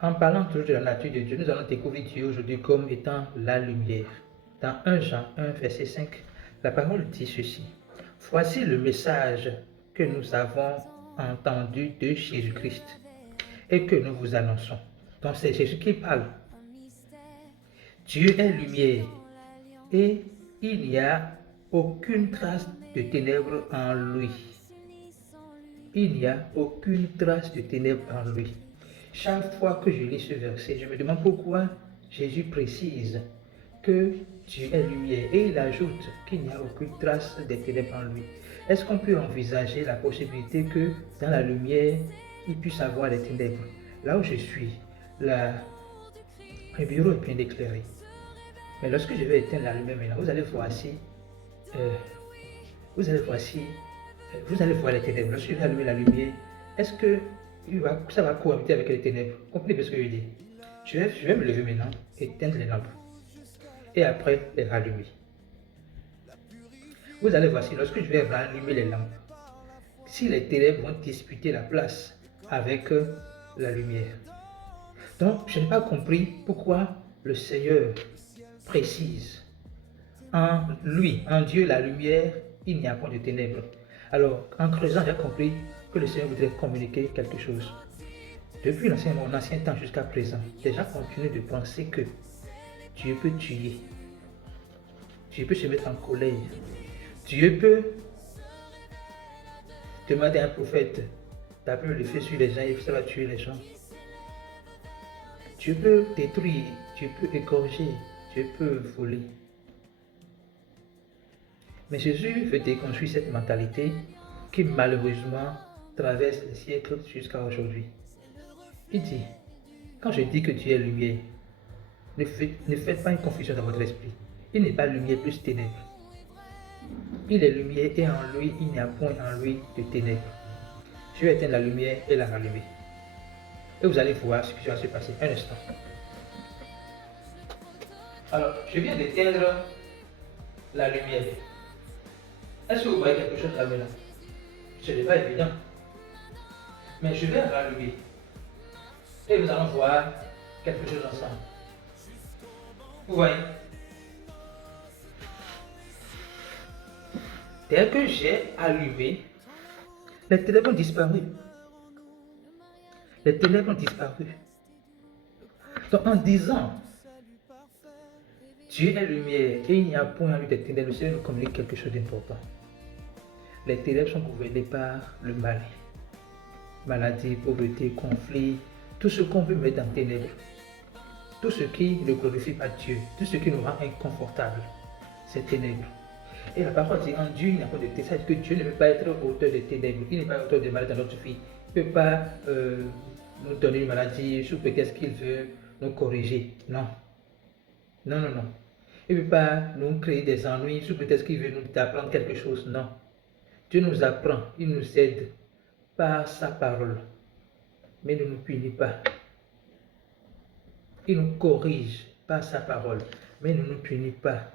En parlant toujours de la nature de Dieu, nous allons découvrir Dieu aujourd'hui comme étant la lumière. Dans 1 Jean 1, verset 5, la parole dit ceci. Voici le message que nous avons entendu de Jésus-Christ et que nous vous annonçons. Donc c'est Jésus qui parle. Dieu est lumière et il n'y a aucune trace de ténèbres en lui. Il n'y a aucune trace de ténèbres en lui. Chaque fois que je lis ce verset, je me demande pourquoi Jésus précise que Dieu est lumière et il ajoute qu'il n'y a aucune trace de ténèbres en lui. Est-ce qu'on peut envisager la possibilité que dans la lumière, il puisse avoir des ténèbres? Là où je suis, le bureau est bien éclairé. Mais lorsque je vais éteindre la lumière maintenant, vous allez voir les ténèbres. Lorsque je vais allumer la lumière, est-ce que ça va cohabiter avec les ténèbres? Comprenez ce que je dis? Je vais me lever maintenant, éteindre les lampes et après les rallumer. Vous allez voir si lorsque je vais rallumer les lampes, si les ténèbres vont disputer la place avec la lumière. Donc, je n'ai pas compris pourquoi le Seigneur précise en lui, en Dieu, la lumière, il n'y a pas de ténèbres. Alors, en creusant, j'ai compris que le Seigneur voudrait communiquer quelque chose. Depuis mon ancien temps jusqu'à présent, les gens continuent de penser que Dieu peut tuer. Dieu peut se mettre en colère. Dieu peut demander à un prophète d'appeler le feu sur les gens et ça va tuer les gens. Dieu peut détruire, Dieu peut égorger, Dieu peut voler. Mais Jésus veut déconstruire cette mentalité qui malheureusement traverse les siècles jusqu'à aujourd'hui. Il dit, quand je dis que Dieu est lumière, ne faites pas une confusion dans votre esprit. Il n'est pas lumière plus ténèbres. Il est lumière et en lui, il n'y a point en lui de ténèbres. Je vais éteindre la lumière et la rallumer. Et vous allez voir ce qui va se passer. Un instant. Alors, je viens d'éteindre la lumière. Est-ce que vous voyez quelque chose là-bas? Ce n'est pas évident. Mais je vais rallumer. Et nous allons voir quelque chose ensemble. Vous voyez? Dès que j'ai allumé, les ténèbres ont disparu. Les ténèbres ont disparu. Donc en disant, Dieu est lumière et il n'y a point en lui de ténèbres, le Seigneur nous communique quelque chose d'important. Les ténèbres sont gouvernées par le mal. Maladie, pauvreté, conflit, tout ce qu'on peut mettre dans les ténèbres. Tout ce qui ne glorifie pas Dieu, tout ce qui nous rend inconfortables, c'est ténèbres. Et la parole dit, en Dieu, il n'y a pas de ténèbres. C'est-à-dire que Dieu ne peut pas être auteur de ténèbres. Il n'est pas auteur de maladies dans notre vie. Il ne peut pas nous donner une maladie sous prétexte qu'il veut nous corriger. Non. Non, non, non. Il ne peut pas nous créer des ennuis sous prétexte qu'il veut nous apprendre quelque chose. Non. Dieu nous apprend, il nous aide par sa parole. Mais il ne nous punit pas. Il nous corrige par sa parole. Mais il ne nous punit pas.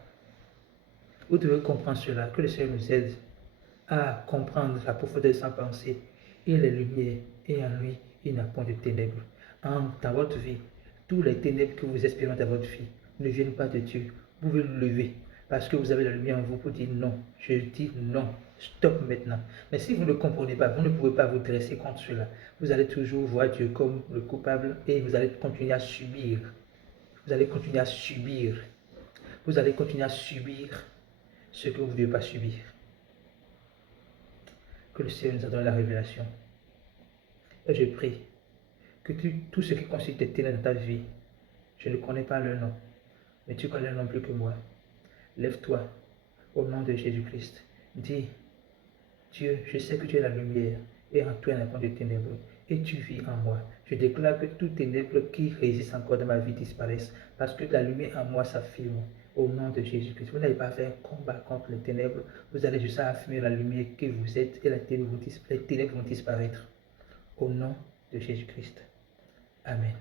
Vous devez comprendre cela, que le Seigneur nous aide à comprendre la profondeur de sa pensée. Il est lumière et en lui, il n'y a point de ténèbres. Dans votre vie, tous les ténèbres que vous expérimentez dans votre vie ne viennent pas de Dieu. Vous pouvez le lever parce que vous avez la lumière en vous pour dire non. Je dis non, stop maintenant. Mais si vous ne comprenez pas, vous ne pouvez pas vous dresser contre cela. Vous allez toujours voir Dieu comme le coupable et vous allez continuer à subir. Vous allez continuer à subir. Vous allez continuer à subir ce que vous ne devez pas subir. Que le Seigneur nous a donné la révélation. Et je prie que tout ce qui constitue tes ténèbres dans ta vie, je ne connais pas le nom, mais tu connais le nom plus que moi. Lève-toi au nom de Jésus-Christ. Dis, Dieu, je sais que tu es la lumière et en toi il n'y a point de ténèbres et tu vis en moi. Je déclare que toutes ténèbres qui résistent encore dans ma vie disparaissent parce que la lumière en moi s'affirme. Au nom de Jésus-Christ, vous n'allez pas faire un combat contre les ténèbres, vous allez juste affirmer la lumière que vous êtes et les ténèbres vont disparaître. Au nom de Jésus-Christ. Amen.